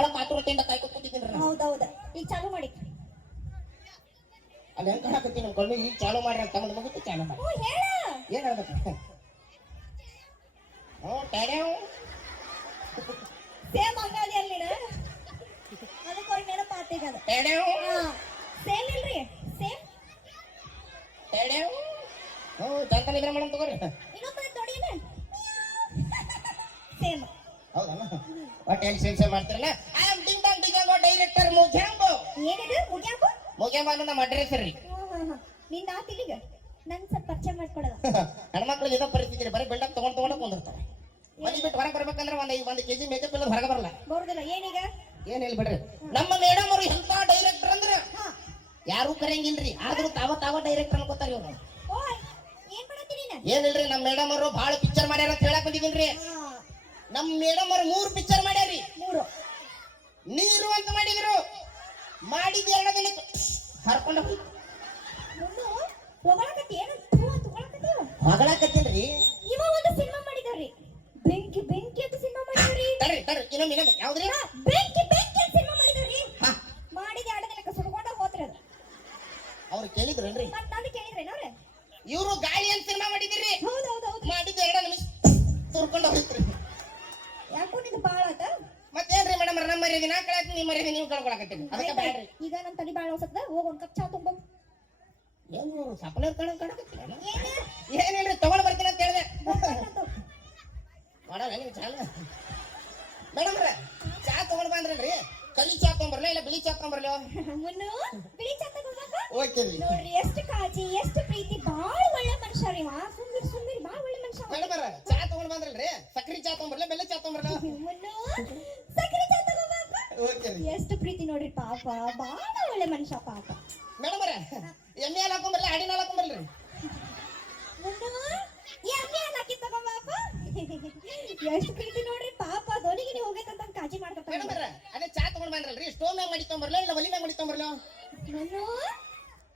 ಬಹಳ ಕಾತುರತೆಯಿಂದ ಕಾಯ್ಕೊಂಡು ಕೂತಿದ್ದೀನಿ. ಹೌದೌದ, ಈಗ ಚಾಲು ಮಾಡಿ. ಅಲ್ಲಿ ಹೆಂಗ್ ಕಾಣಕತ್ತೀನಿ ನಮ್ಮ ಕಣ್ಣು. ಈಗ ಚಾಲು ಮಾಡ್ರಿ ಅಂತ ತಮ್ಮ ಮುಗಿತು ಚಾಲು ಮಾಡಿ. ಹೇಳ ಏನ್ ಹೇಳ್ಬೇಕು? ಟ್ಯಾಡ್ಯಾವ್ ಸೇಮ್ ಹಂಗಾದಿ ಅಲ್ಲಿ ಅದಕ್ಕೆ ಅವ್ರಿಗೆ ನೆನಪಾತೀಗ ಅದು. ಟ್ಯಾಡ್ಯಾವ್ ಸೇಮ್ ಇಲ್ರಿ, ಸೇಮ್ ಟ್ಯಾಡ್ಯಾವ್. ಜಂತ ನಿದ್ರೆ ಮಾಡೋಣ ತಗೋರಿ. ಇನ್ನೊಬ್ಬ ತೊಡಿನ ಸೇಮ್. ಹೌದಾ? ಒಟ್ಟು ಎಲ್ಲಿ ಸೇಮ್ ಮಾಡ್ತಿರಲ್ಲ. I am ding dong ding director Mogambo. ಏನಿದು ಮುಗ್ಯಾಂಬು? ಮುಗ್ಯಾಂಬು ಅನ್ನೋ ನಮ್ಮ ಅಡ್ರೆಸ್ ರೀ. ನಿಂದ ಆತಿಲಿಗ ನನ್ ಸ್ವಲ್ಪ ಪರಿಚಯ ಮಾಡ್ಕೊಡೋದು. ಹೆಣ್ಮಕ್ಳಿಗೆ ಇದೋ ಪರಿಸ್ಥಿತಿ, ಬರೀ ಬಿಲ್ಡಪ್ ತಗೊಂಡ್ ಬಂದಿರ್ತಾರೆ. ಮನೆ ಬಿಟ್ಟು ಹೊರಗೆ ಬರ್ಬೇಕಂದ್ರೆ ಒಂದು ಕೆಜಿ ಮೇಕಪ್ ಇಲ್ಲ ಹೊರಗೆ ಬರಲ್ಲ. ಬರುದಿಲ್ಲ. ಏನೀಗ? ಏನಿಲ್ಲ ಬಿಡ್ರಿ. ನಮ್ಮ ಮೇಡಮ್ ಅವರು ಎಂತ ಡೈರೆಕ್ಟರ್ ಅಂದ್ರೆ ಯಾರು ಕರೆಯಂಗಿಲ್ರಿ, ಆದ್ರೂ ತಾವ ಡೈರೆಕ್ಟರ್ ಅನ್ಕೋತಾರ ಇವ್ರು. ಏನಿಲ್ರಿ, ನಮ್ಮ ಮೇಡಮ್ ಅವರು ಬಹಳ ಪಿಕ್ಚರ್ ಮಾಡ್ಯಾರ ಅಂತ ಹೇಳಕ್ ಬಂದಿದ್ದೀನ್ರಿ. ನಮ್ಮ ಮೇಡಮ್ ಅವರು 3 ಪಿಕ್ಚರ್ ಮಾಡ್ಯಾರಿ. ನೀರು ಅಂತ ಮಾಡಿದ್ರು, ಮಾಡಿದ 2 ದಿನಕ್ಕೆ ಹರ್ಕೊಂಡ ಹೊಗಳಕತ್ತೀನ್ರಿ. ಇವ ಒಂದು ಸಿನಿಮಾ ಮಾಡಿದಾರ್ರಿ, ಬೆಂಕಿ ಬೆಂಕಿ ಅಂತ ಸಿನಿಮಾ ಮಾಡಿದಾರ್ರಿ. ತರ್ರಿ ಇನ್ನೊಮ್ಮೆ ಯಾವ್ದ್ರಿ? ಬೆಂಕಿ ಬೆಂಕಿ ಅಂತ ಸಿನಿಮಾ ಮಾಡಿದಾರ್ರಿ. ಮಾಡಿದ 2 ದಿನಕ್ಕೆ ಸುಡ್ಕೊಂಡ ಹೋತ್ರಿ ಅದು. ಅವ್ರು ಕೇಳಿದ್ರೇನ್ರಿ? ಮತ್ತೆ ನಾನು ಕೇಳಿದ್ರೇನ ಅವ್ರೆ? ಇವರು ಗಾಳಿ ಅಂತ ಸಿನಿಮಾ ಮಾಡಿದಿರಿ. ಹೌದೌದೌದು. ಮಾಡಿದ 2 ನಿಮಿಷ ಸುರ್ಕೊಂಡ ಹೋಯ್ತ್ರಿ. ಯಾಕೋ ನಿಂದು ಬಾಳ ಆತ. ಮತ್ತೇನ್ರಿ ಮೇಡಮ್, ನಮ್ಮ ಮರ್ಯಾದೆ ನಾ ಕಳಾಕ್ತೀನಿ, ನಿಮ್ಮ ಮರ್ಯಾದೆ ನೀವು ಕಳ್ಕೊಳಕತ್ತೀರಿ. ಅದಕ್ಕೆ ಬ್ಯಾಡ್ರಿ. ಈಗ ನನ್ ತಲೆ ಬಾಳ ಹೊಸದ, ಹೋಗ್ ಒಂದ್ ಕಪ್ ಚಾ ತುಂಬ. ಏನು ಸಪ್ಲರ್ ಕಳಕತ್ತೀರ? ಏನಿಲ್ರಿ, ತಗೊಂಡ್ ಬರ್ತೀನಿ ಅಂತ ಹೇಳಿದೆ. ಮಾಡಲ್ಲ ನೀವು ಚಾಲ ಮೇಡಮ್ ರೇ. ಚಾ ತಗೊಂಡ್ ಬಂದ್ರಲ್ರಿ, ಕಲಿ ಚಾ ತಗೊಂಬರ್ಲ ಇಲ್ಲ ಬಿಳಿ ಚಾ ತಗೊಂಬರ್ಲ? ಮುನ್ನು ಬಿಳಿ ಚಾ ತಗೊಂಬಾಕ. ಓಕೆ ರೀ. ನೋಡ್ರಿ ಎಷ್ಟು ಕಾಳಜಿ, ಎಷ್ಟು ಪ್ರೀತಿ, ಬಾಳ ಒಳ್ಳೆ ಮನುಷ್ಯ ರೀ. ಸುಂದರ ಸುಂದರ ಬಾಳ ಒಳ್ಳೆ ಮನುಷ್ಯ. ಮೇಡಮ್ ರೇ, ಚಾ ತಗೊಂಡ್ ಬಂದ್ರಲ್ರಿ, ಸಕ್ರಿ ಚಾ ತಗೊಂಬರ್ಲ ಬೆಲ್ಲ ಚಾ ತಗೊಂಬರ್ಲ? ಮುನ್ನು ಸಕ್ರಿ ಚಾ ತಗೊಂಬಾಕ. ಓಕೆ ರೀ. ಎಷ್ಟು ಪ್ರೀತಿ ನೋಡ್ರಿ, ಪಾಪ ಬಾಳ ಒಳ್ಳೆ ಮನುಷ್ಯ ಪಾಪ. ಮೇಡಮ್ ರೇ, ಎಮ್ಮೆ ಹಾಲು ಹಾಕೊಂಬರ್ಲ ಆಡಿನ ಹಾಲು ಹಾಕೊಂಬರ್ಲಿ? ಮುನ್ನು ಎಮ್ಮೆ ಹಾಲು ಹಾಕಿ ತಗೊಂಬಾಕ. ಎಷ್ಟು ಪ್ರೀತಿ ನೋಡ್ರಿ ಪಾಪ, ದೋನಿಗೆ ನೀವು ಹೋಗೈತಂತ ಕಾಳಜಿ ಮಾಡ್ಕೊತ. ಮೇಡಮ್ ರೇ, ಅದೇ ಚಾ ತಗೊಂಡ್ ಬಂದ್ರಲ್ರಿ, ಸ್ಟೋವ್ ಮ್ಯಾಗ ಮಾಡಿ ತಗೊಂಬರ್ಲ ಇಲ್ಲ ಒಲಿ ಮ್ಯಾಗ ಮಾಡಿ ತಗೊಂಬರ್ಲ? ಮುನ್ನು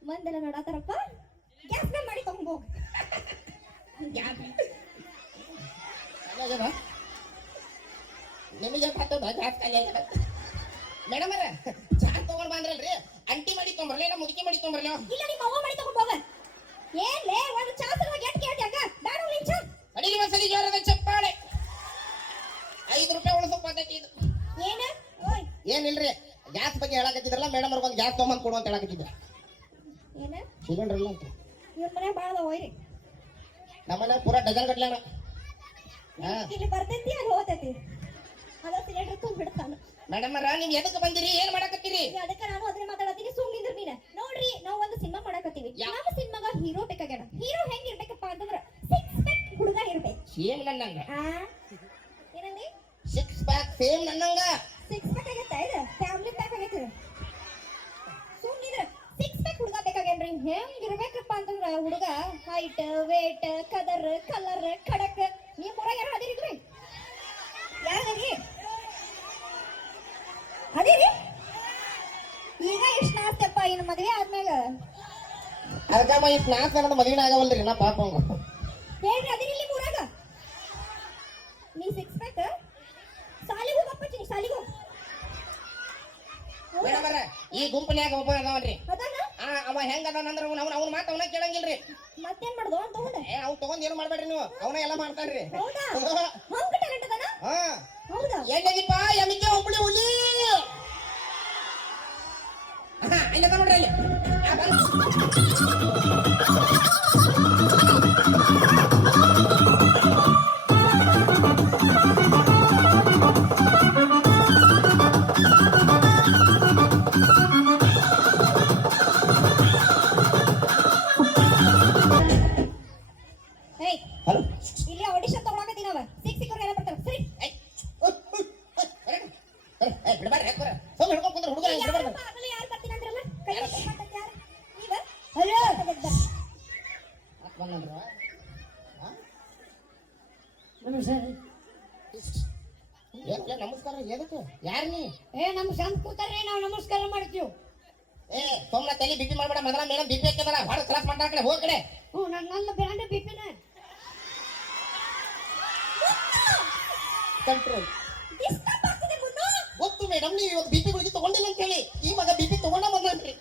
ಮಂದೆಲ್ಲ ನೋಡಾತಾರಪ್ಪ, ಗ್ಯಾಸ್ ಮ್ಯಾಗ ಮಾಡಿ ತಗೊಂಬೋಗ. ನಿಮಗೆ ಗ್ಯಾಸ್ ಖಾಲಿ ಆಗ್ಯದ. ಮೇಡಮ್ ರೇ, ಚಾ ತಗೊಂಡ್ ಬಂದ್ರಲ್ರಿ, ಅಂಟಿ ಮಾಡಿ ತಗೊಂಬರ್ಲ ಇಲ್ಲ ಮುದುಕಿ ಮಾಡಿ ತಗೊಂಬರ್ಲ? ಇಲ್ಲ ನಿಮ್ಮ ಅವ್ವ ಮಾಡಿ ತಗೊಂಬೋಗ. ಏನ್ಲೇ ಒಂದು ಚಾ ಸಲುವಾಗಿ ಎಷ್ಟು ಕೇಳ್ತಿಯಾಗ? ಬೇಡ ನಿಂಚ ಅಡಿಗೆ ಮಸಾಲೆ ಜೋರದ ಚಪ್ಪಾಳೆ. 5 ರೂಪಾಯಿ ಉಳಿಸೋ ಪದ್ಧತಿ ಇದು. ಏನ? ಓಯ್ ಏನಿಲ್ರಿ, ಗ್ಯಾಸ್ ಬಗ್ಗೆ ಹೇಳಕತ್ತಿದ್ರಲ್ಲ, ಮೇಡಮ್ ಅವ್ರಿಗೆ ಒಂದು ಗ್ಯಾಸ್ ತಗೊಂಬಂದ್ ಕೊಡು ಅಂತ ಹೇಳಕತ್ತಿದ್ರು. ಏನ? ಸಿಲಿಂಡರ್ ಅಂತ ಇವ್ರ ಮನೆ ಬಾಳ ಹೋಯ್ರಿ. ನಮ್ಮನೆ ಪೂರಾ ಡಜನ್ ಗಟ್ಲೆ. ಇಲ್ಲಿ ಬರ್ತೈತಿ ಅಲ್ಲಿ ಹೋಗ್ತೈತಿ, ಅದ ಸಿಲಿಂಡರ್ ತುಂಬ ಬಿಡ್ತಾನ. ಮೇಡಮ್ ಅವ್ರ, ನೀವ್ ಎದಕ್ಕೆ ಬಂದಿರಿ, ಏನ್ ಮಾಡಕತ್ತೀರಿ? ಅದಕ್ಕೆ ನಾನು ಅದ್ರ ಮಾತಾಡತ್ತೀನಿ, ಸುಮ್ಮನಿದ್ರ ನೀನ. ನೋಡ್ರಿ, ನಾವು ಒಂದು ಸಿನಿಮಾ ಮಾಡಕತ್ತೀವಿ. ನಮ್ಮ ಸಿನಿಮಾಗ ಹೀರೋ ಬೇಕಾಗ್ಯಾನ. ಹೀರೋ ಹೆಂಗ್ ಇರ್ಬೇಕಪ್ಪ ಅಂತಂದ್ರ 6 ಪ್ಯಾಕ್ ಹುಡುಗ ಇರ್ಬೇಕು. ಸೇಮ್ ನನ್ನಂಗ. ಏನಂದಿ? 6 ಪ್ಯಾಕ್ ಸೇಮ್ ನನ್ನಂಗ. 6 ಪ್ಯಾಕ್ ಆಗೈತಾ? ಇದು ಫ್ಯಾಮಿಲಿ ಪ್ಯಾಕ್ ಆಗೈತಿ. ಸುಮ್ಮನಿದ್ರ 6 ಪ್ಯಾಕ್ ಹುಡುಗ ಬೇಕಾಗ್ಯಾನ್ರಿ. ಹೆಂಗ್ ಇರ್ಬೇಕಪ್ಪ ಅಂತಂದ್ರ ಹುಡುಗ ಹೈಟ್, ವೇಟ್, ಕದರ್, ಕಲರ್, ಖಡಕ್. ನೀವ್ ಊರಾಗ ಯಾರು ಅದಿರಿಲ್ರಿ? ಯಾರದಿ ಅದಿರಿ? ಈಗ ಎಷ್ಟು ನಾಸ್ತಪ್ಪ ಇನ್ನು ಮದ್ವೆ ಆದ್ಮ್ಯಾಗ. ಅದಕ್ಕಮ್ಮ ಇಷ್ಟು ನಾಲ್ಕು ನನ್ನ ಮದುವೆ ಆಗವಲ್ರಿ ನಾ ಪಾಪ. ಹೇಳ್ರಿ ಅದಿರಿಲ್ಲಿ ಊರಾಗ. ನೀ 6 ಪ್ಯಾಕ್ ಸಾಲಿಗೆ ಹೋಗಪ್ಪ, ಸಾಲಿಗೆ ಹೋಗ. ಮೇಡಮ್ ಅವ್ರ, ಈ ಗುಂಪನ್ಯಾಗ ಒಬ್ಬ ಅದಾವನ್ರಿ, ಅದಾನ? ಅವ ಹೆಂಗ ಅದಾನಂದ್ರ ಅವ್ನ ಮಾತು ಅವನ ಕೇಳಂಗಿಲ್ರಿ. ಮತ್ತೇನ್ ಮಾಡುದು ಅಂತ ತಗೊಂಡೆ? ಅವ್ನು ತಗೊಂಡ್ ಏನು ಮಾಡ್ಬೇಡ್ರಿ ನೀವು, ಅವನ ಎಲ್ಲ ಮಾಡ್ತಾನ್ರಿ. ಹೌದಾ? ಹಂಗ ಟ್ಯಾಲೆಂಟ್ ಅದಾನ? ಹೌದಾ? ಎಲ್ಲಿದೀಪ ಎಮ್ಮಿಗೆ ಹುಬ್ಳಿ ಹುಲಿ ಇಲ್ಲ ನೋಡ್ರಿ ಅಲ್ಲಿ. ಇಲ್ಲಿ ಆಡಿಷನ್ ತಗೊಳಕತ್ತೀನಿ. ಅವ ಸಿಕ್ಕವ್ರು ಎಲ್ಲ ಬರ್ತಾರೆ. ಸರಿ ಬಿಡಬಾರ್ರಿ, ಸುಮ್ಮನೆ ಹಿಡ್ಕೊಂಡು ಕುಂದ್ರೆ ಹುಡುಗರ ಬಿಡಬಾರ್ದು. ಯಾರು ಬರ್ತೀನಿ ಅಂದ್ರಲ್ಲ? ಕೈ ಯಾರು ನೀವ? ನಮಸ್ಕಾರ. ಎದಕ್ಕೆ? ಯಾರು ನೀ? ನಮ್ ಸಂತ ಕೂತಾರ್ರಿ, ನಾವು ನಮಸ್ಕಾರ ಮಾಡ್ತೀವಿ. ಸುಮ್ಮನೆ ತಲೆ ಬಿಪಿ ಮಾಡ್ಬೇಡ. ಮೊದಲ ಮೇಡಮ್ ಬಿಪಿ ಹಾಕಿದಾರ, ಭಾಳ ಕ್ಲಾಸ್ ಮಾಡ್ತಾರ ಕಡೆ ಹೋಗ ಕಡೆ. ನನ್ನ ಬ್ರ್ಯಾಂಡ್ ಬಿಪಿನ ಕಂಟ್ರೋಲ್ ಗೊತ್ತು ಮೇಡಮ್ ನೀವು ಇವತ್ತು ಬಿಪಿ ಗುಳಿಗೆ ತಗೊಂಡಿಲ್ಲ ಅಂತ ಹೇಳಿ ಈ ಮಗ ಬಿಪಿ ತಗೊಂಡ ಬಂದ್ರಿ.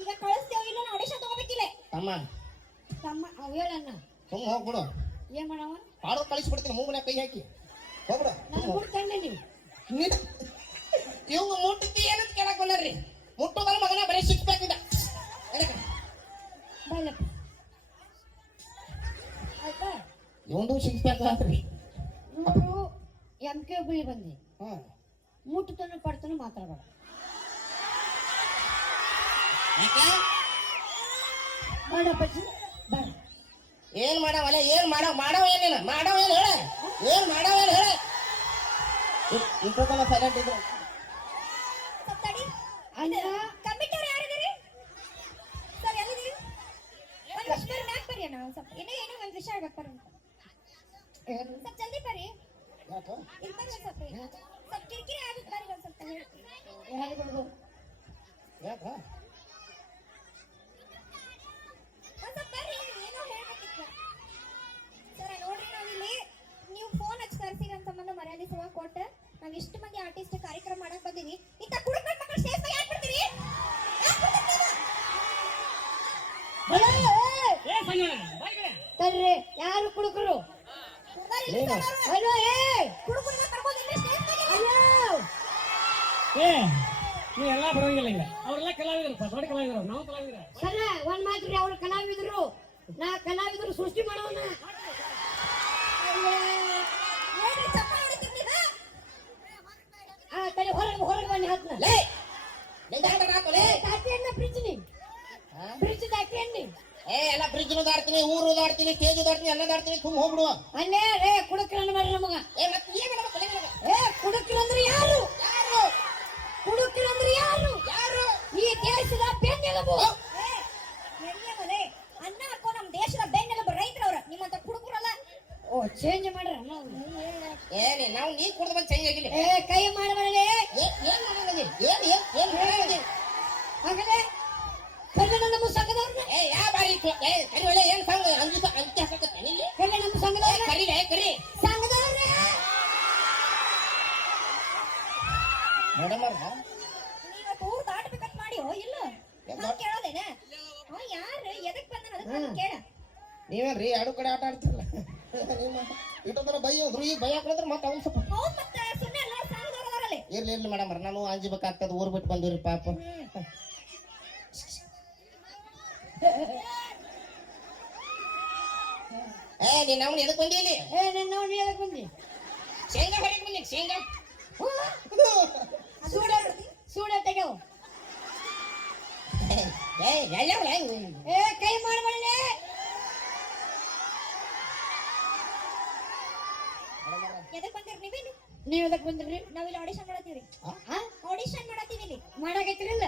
ಈಗ ಕಳಿಸ್ತೇವೆ ಇಲ್ಲ ಆಡಿಷನ್ ತಗೋಬೇಕಿಲ್ಲ ತಮ್ಮ ತಮ್ಮ ಅವ್ ಹೇಳಣ್ಣ ಸುಮ್ಮ ಹೋಗ್ಬಿಡು. ಏನ್ ಮಾಡವ ಪಾಡೋ ಕಳಿಸ್ಬಿಡ್ತೀನಿ ಮೂಗನ ಕೈ ಹಾಕಿ ಹೋಗ್ಬಿಡು. ನಾನು ಬಿಡ್ತಂಡೆ ನೀವು ಇವ್ ಮುಟ್ಟತಿ ಏನಂತ ಕೇಳಕ್ ಬಂದ್ರಿ. ಮುಟ್ಟೋದಲ್ಲ ಮಗನ ಬರೀ ಸಿಕ್ಬೇಕಿದ್ದ ಬಾಯ್ಲಪ್ಪ ಆಯ್ತಾ ಇವಂದು ಸಿಕ್ಬೇಕಾದ್ರಿ. ನೋಡು MK ಬಿಳಿ ಬಂದಿ ಹಾ ಮುಟ್ಟತನ ಪಡ್ತನ ಮಾತಾಡಬೇಡ. ಯಾಕೆ ಮಾಡಪ್ಪಜ್ಜಿ ಬಾಯ್ ಏನ್ ಮಾಡವಲ್ಲ ಏನ್ ಮಾಡವ ಏನೇನ ಮಾಡವ ಏನ್ ಹೇಳ ಏನ್ ಮಾಡವ ಏನ್ ಹೇಳ ಇಷ್ಟೊತ್ತನ ಸೈಲೆಂಟ್ ಇದ್ರು. ಸತ್ತಡಿ ಅಣ್ಣ ಕಮಿಟರ್ ಯಾರಿದ್ದೀರಿ ಸರ್ ಎಲ್ಲಿದ್ದೀರಿ ಒಂದು ವರ್ಷ ಮ್ಯಾಕ್ ಬರ್ರಿ ಅಣ್ಣ ಒಂದು ಸ್ವಲ್ಪ ಏನೋ ಒಂದು ವಿಷಯ ಆಗ್ಬೇಕು ಬರ್ರಿ ಸ್ವಲ್ಪ ಜಲ್ದಿ ಬರ್ರಿ ಯಾಕ ಇಲ್ಲಿ ಬರ್ರಿ ಸ್ವಲ್ಪ ಸ್ವಲ್ಪ ಕಿರಿಕಿರಿ ಆಗುತ್ತೆ ಬರ್ರಿ ಒಂದು ಸ್ವಲ್ಪ ಹೇಳ್ಬಿಡ್ಬೋದು ಯಾಕ ಒಂದು ಸ್ವಲ್ಪ ಬರ್ರಿ ಏನೋ ಹೇಳ್ಬೇಕಿತ್ತು ಸರ್ ನೋಡ್ರಿ ನಾವಿಲ್ಲಿ ನೀವು ಫೋನ್ ಹಚ್ಚಿ ಕರ್ಸಿರಿ ಅಂತ ಸಂಬಂಧ ಮರ್ಯಾದೆ ಸಲುವಾಗಿ ಕೊಟ್ಟು ನಾವ್ ಇಷ್ಟು ಮಂದಿ ಆರ್ಟಿಸ್ಟ್ ಕಾರ್ಯಕ್ರಮ ಮಾಡಕ್ ಬಂದೀವಿ. ಇಂತ ಕುಡುಕ ಮಕ್ಕಳು ಸ್ಟೇಜ್ ಮೇಲೆ ಯಾಕೆ ಬಿಡ್ತೀರಿ? ತರ್ರಿ ಯಾರು ಕುಡುಕರು ಅಯ್ಯೋ ಕುಡುಕರನ್ನ ಕರ್ಕೊಂಡ್ಬಂದ್ರೆ ಸ್ಟೇಜ್ ಮೇಲೆ ನೀವು ಎಲ್ಲ ಬರೋಂಗಿಲ್ಲ ಈಗ ಅವರೆಲ್ಲ ಕಲಾವಿದರು ದೊಡ್ಡ ಕಲಾವಿದರು ನಾವು ಕಲಾವಿದರು ಸರ ಒಂದ್ ಮಾತ್ರಿ ಅವ್ರ ಕಲಾವಿದರು ನಾ ಕಲಾವಿದರು ಸೃಷ್ಟಿ ಮಾಡೋಣ ಹೊರಗೆ ಬನ್ನಿ ಹತ್ನ ಲೇ ನಿಂದಾಟ ಹಾಕೋಲೆ ತಾಟಿಯನ್ನ ಫ್ರಿಜ್ ನೀ ಫ್ರಿಜ್ ತಾಟಿಯನ್ನ ಏ ಎಲ್ಲ ಫ್ರಿಜ್ನು ದಾಡ್ತೀನಿ ಊರು ದಾಡ್ತೀನಿ ಸ್ಟೇಜ್ ದಾಡ್ತೀನಿ ಎಲ್ಲ ದಾಡ್ತೀನಿ ತುಂಬ ಹೋಗ್ಬಿಡುವ. ಅಲ್ಲೇ ರೇ ಕುಡುಕ್ರನ್ನ ಮಾಡ್ರಿ ನಮಗ ಏ ಮತ್ತೆ ಏನ್ ಮಾಡ್ಬೇಕು ಏ ಕುಡುಕ್ರಂದ್ರೆ ಯಾರು ಯಾರು ಕುಡುಕ್ರಂದ್ರೆ ಯಾರು ಯಾರು ಈ ದೇಶದ ಬೆನ್ನೆಲುಬು ಅನ್ನ ಹಾಕೋ ನಮ್ ದೇಶದ ಬೆನ್ನೆಲುಬು ರೈತರವ್ರ ನಿಮ್ಮಂತ ಕುಡುಕರಲ್ಲ ಓ ಚೇಂಜ್ ಮಾಡ್ರ ಏನೇ ನಾವು ನೀ ಕುಡ್ದು ಬಂದು ಚೇಂಜ್ ಆಗಿಲ್ಲ. ಏ ಕೈ ಮಾಡಬಾರದೆ ಏನ್ ಮಾಡೋದು ಏನ್ ಮಾಡೋದು ಹಾಗಾದ್ರೆ ಕಲ್ಯಾಣ ನಮ್ಮ ಸಂಘದವ್ರನ್ನ ಏ ಯಾವ ಬಾರಿ ಏ ಕರಿ ಒಳ್ಳೆ ಏನ್ ಸಂಘ ಅಂಕಿ ಹಾಕತ್ತೆ ಇಲ್ಲಿ ಕಲ್ಯಾಣ ನಮ್ಮ ಸಂಘದವ್ರ ಕರಿಲೆ ಕರಿ ಸಂಘದವ್ರ ಮೇಡಮ್ ನೀವತ್ತು ಊರ್ ದಾಟಬೇಕಂತ ಮಾಡಿ ಇಲ್ಲ ನಾವ್ ಕೇಳೋದೇನ ಅವ ಯಾರು ಎದಕ್ ಬಂದನ ಅದಕ್ಕೆ ಕೇಳ ನೀವೇನ್ರಿ ಎರಡು ಕಡೆ ಆಟ ಆಡ್ತಿರಲ್ಲ ನಿಮ್ಮ ಇಟ್ಟೊಂದ್ರ ಬೈ ಹೋದ್ರು ಈಗ ಭಯ ಹಾಕಿದ್ರೆ ಮತ್ತೆ ಅವ್ನು ಸ್ವಲ್ಪ ಹೌದ್ ಮತ್ತೆ ಸುಮ್ಮನೆ ಎಲ್ಲ ಸಂಘದವ್ರ ಅವರಲ್ಲಿ ಇರ್ಲಿ ಮೇಡಮ್ ನಾನು ಅಂಜಬೇಕಾಗ್ತದ ಊರ್ ಬಿಟ್ಟು ಬಂದಿವ್ರಿ ಪಾಪ. ಏ ನೀನ್ ಅವ್ನು ಎದಕ್ ಬಂದಿ ಇಲ್ಲಿ ಏ ನನ್ನ ನೋಡಿ ಎದಕ್ ಬಂದಿ ಶೇಂಗಾ ಹೊರಗೆ ಬಂದಿ ಶೇಂಗಾ ಸೂಡ ತೆಗೆವು ಏ ಎಲ್ಲ ಏ ಕೈ ಮಾಡಬಾರದೆ ಎದಕ್ ಬಂದಿರಿ ನೀವೇನು ನೀವ್ ಎದಕ್ ಬಂದ್ರಿ ನಾವಿಲ್ಲಿ ಆಡಿಷನ್ ಮಾಡತ್ತೀವಿ ಆಡಿಷನ್ ಮಾಡತ್ತೀವಿ ಇಲ್ಲಿ ಮಾಡಕೈತಿರಿಲ್ಲ